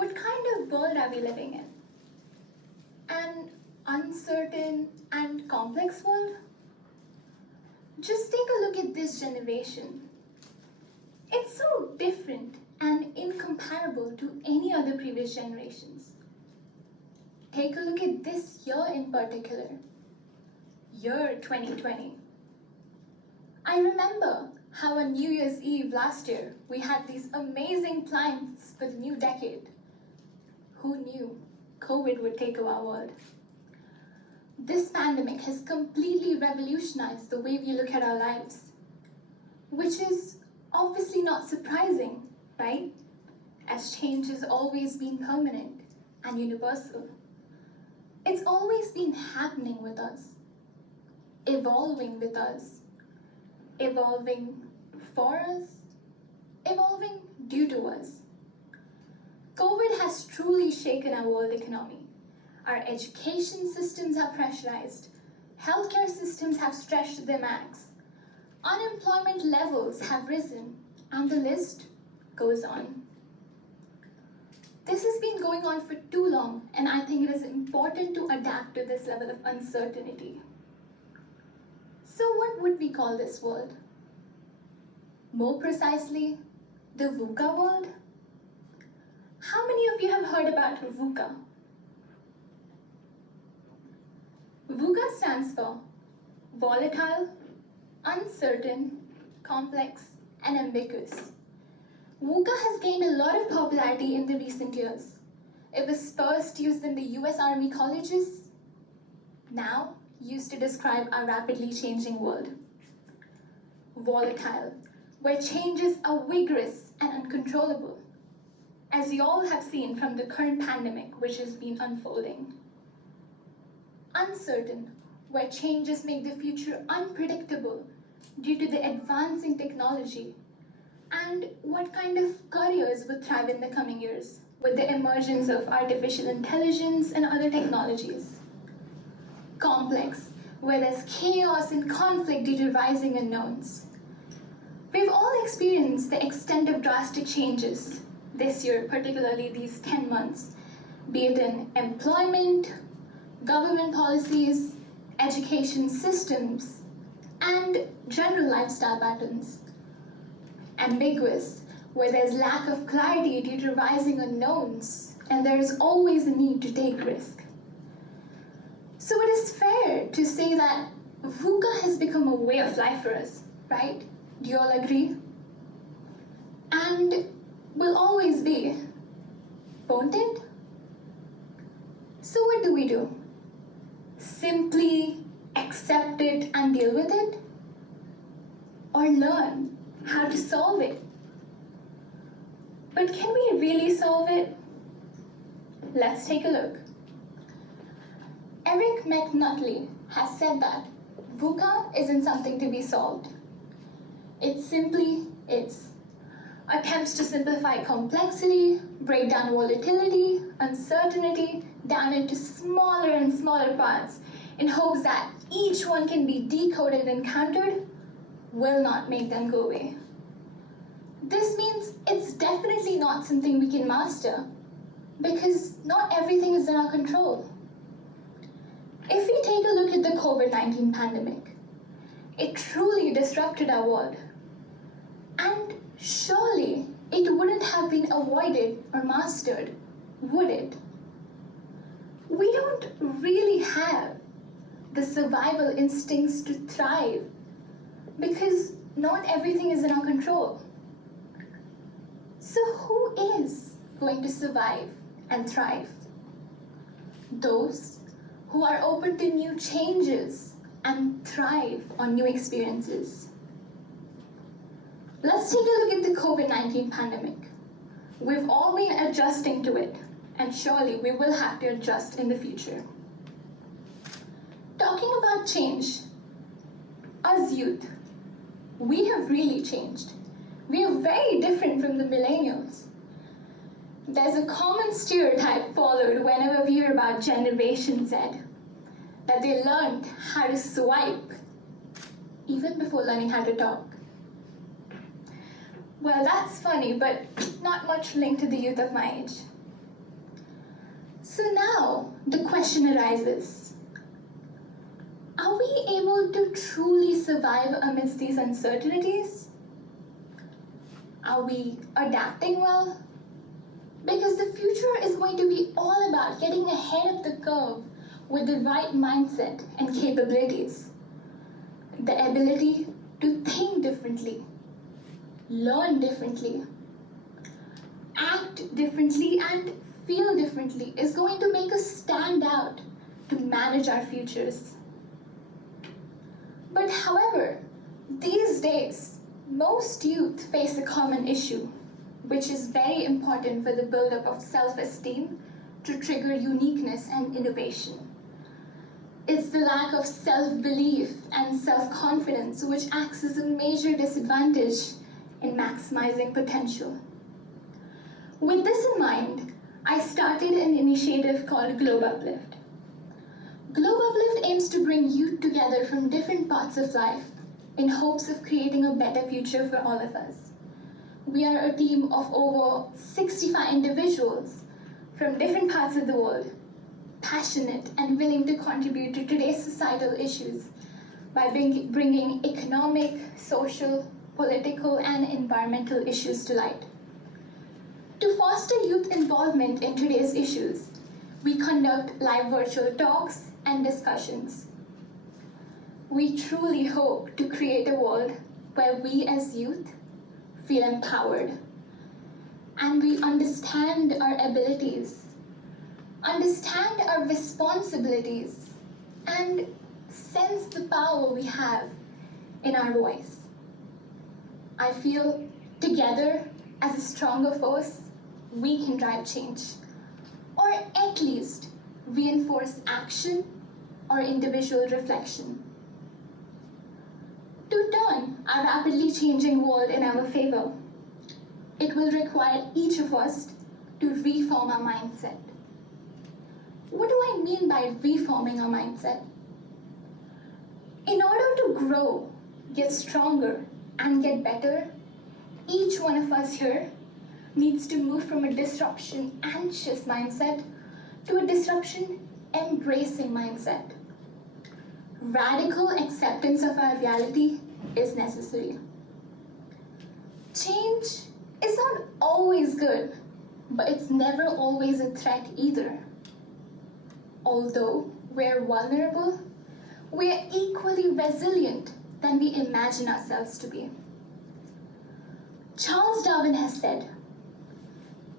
What kind of world are we living in? An uncertain and complex world? Just take a look at this generation. It's so different and incomparable to any other previous generations. Take a look at this year in particular, year 2020. I remember how on New Year's Eve last year, we had these amazing plans for the new decade. Who knew COVID would take over our world? This pandemic has completely revolutionized the way we look at our lives, which is obviously not surprising, right? As change has always been permanent and universal. It's always been happening with us, evolving with us, evolving for us, evolving due to us. COVID has truly shaken our world economy. Our education systems are pressurized, healthcare systems have stretched to their max, unemployment levels have risen, and the list goes on. This has been going on for too long, and I think it is important to adapt to this level of uncertainty. So what would we call this world? More precisely, the VUCA world? How many of you have heard about VUCA? VUCA stands for volatile, uncertain, complex, and ambiguous. VUCA has gained a lot of popularity in the recent years. It was first used in the US Army colleges, now used to describe our rapidly changing world. Volatile, where changes are vigorous and uncontrollable, as we all have seen from the current pandemic which has been unfolding. Uncertain, where changes make the future unpredictable due to the advancing technology, and what kind of careers would thrive in the coming years with the emergence of artificial intelligence and other technologies. Complex, where there's chaos and conflict due to rising unknowns. We've all experienced the extent of drastic changes this year, particularly these 10 months, be it in employment, government policies, education systems, and general lifestyle patterns. Ambiguous, where there's lack of clarity due to rising unknowns, and there is always a need to take risk. So it is fair to say that VUCA has become a way of life for us, right? Do you all agree? And will always be, won't it? So what do we do? Simply accept it and deal with it? Or learn how to solve it? But can we really solve it? Let's take a look. Eric McNutley has said that VUCA isn't something to be solved. It simply is. Attempts to simplify complexity, break down volatility, uncertainty down into smaller and smaller parts in hopes that each one can be decoded and countered will not make them go away. This means it's definitely not something we can master because not everything is in our control. If we take a look at the COVID-19 pandemic, it truly disrupted our world. And surely it wouldn't have been avoided or mastered, would it? We don't really have the survival instincts to thrive because not everything is in our control. So who is going to survive and thrive? Those who are open to new changes and thrive on new experiences. Let's take a look at the COVID-19 pandemic. We've all been adjusting to it, and surely we will have to adjust in the future. Talking about change, us youth, we have really changed. We are very different from the millennials. There's a common stereotype followed whenever we hear about Generation Z, that they learned how to swipe even before learning how to talk. Well, that's funny, but not much linked to the youth of my age. So now the question arises, are we able to truly survive amidst these uncertainties? Are we adapting well? Because the future is going to be all about getting ahead of the curve with the right mindset and capabilities. The ability to think differently, learn differently, act differently, and feel differently is going to make us stand out to manage our futures. But however, these days, most youth face a common issue, which is very important for the buildup of self-esteem to trigger uniqueness and innovation. It's the lack of self-belief and self-confidence, which acts as a major disadvantage in maximizing potential. With this in mind, I started an initiative called Globe Uplift. Globe Uplift aims to bring youth together from different parts of life in hopes of creating a better future for all of us. We are a team of over 65 individuals from different parts of the world, passionate and willing to contribute to today's societal issues by bringing economic, social, political, and environmental issues to light. To foster youth involvement in today's issues, we conduct live virtual talks and discussions. We truly hope to create a world where we as youth feel empowered and we understand our abilities, understand our responsibilities, and sense the power we have in our voice. I feel together as a stronger force, we can drive change, or at least reinforce action or individual reflection. To turn our rapidly changing world in our favor, it will require each of us to reform our mindset. What do I mean by reforming our mindset? In order to grow, get stronger, and get better, each one of us here needs to move from a disruption anxious mindset to a disruption embracing mindset. Radical acceptance of our reality is necessary. Change is not always good, but it's never always a threat either. Although we're vulnerable, we're equally resilient than we imagine ourselves to be. Charles Darwin has said,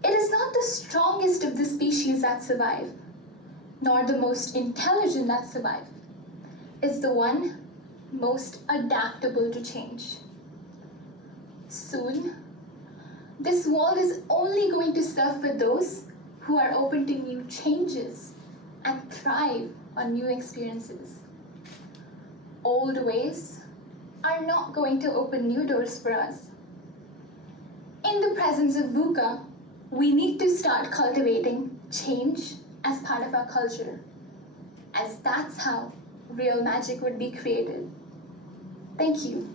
"It is not the strongest of the species that survive, nor the most intelligent that survive. It's the one most adaptable to change." Soon, this world is only going to serve for those who are open to new changes and thrive on new experiences. Old ways are not going to open new doors for us. In the presence of VUCA, we need to start cultivating change as part of our culture, as that's how real magic would be created. Thank you.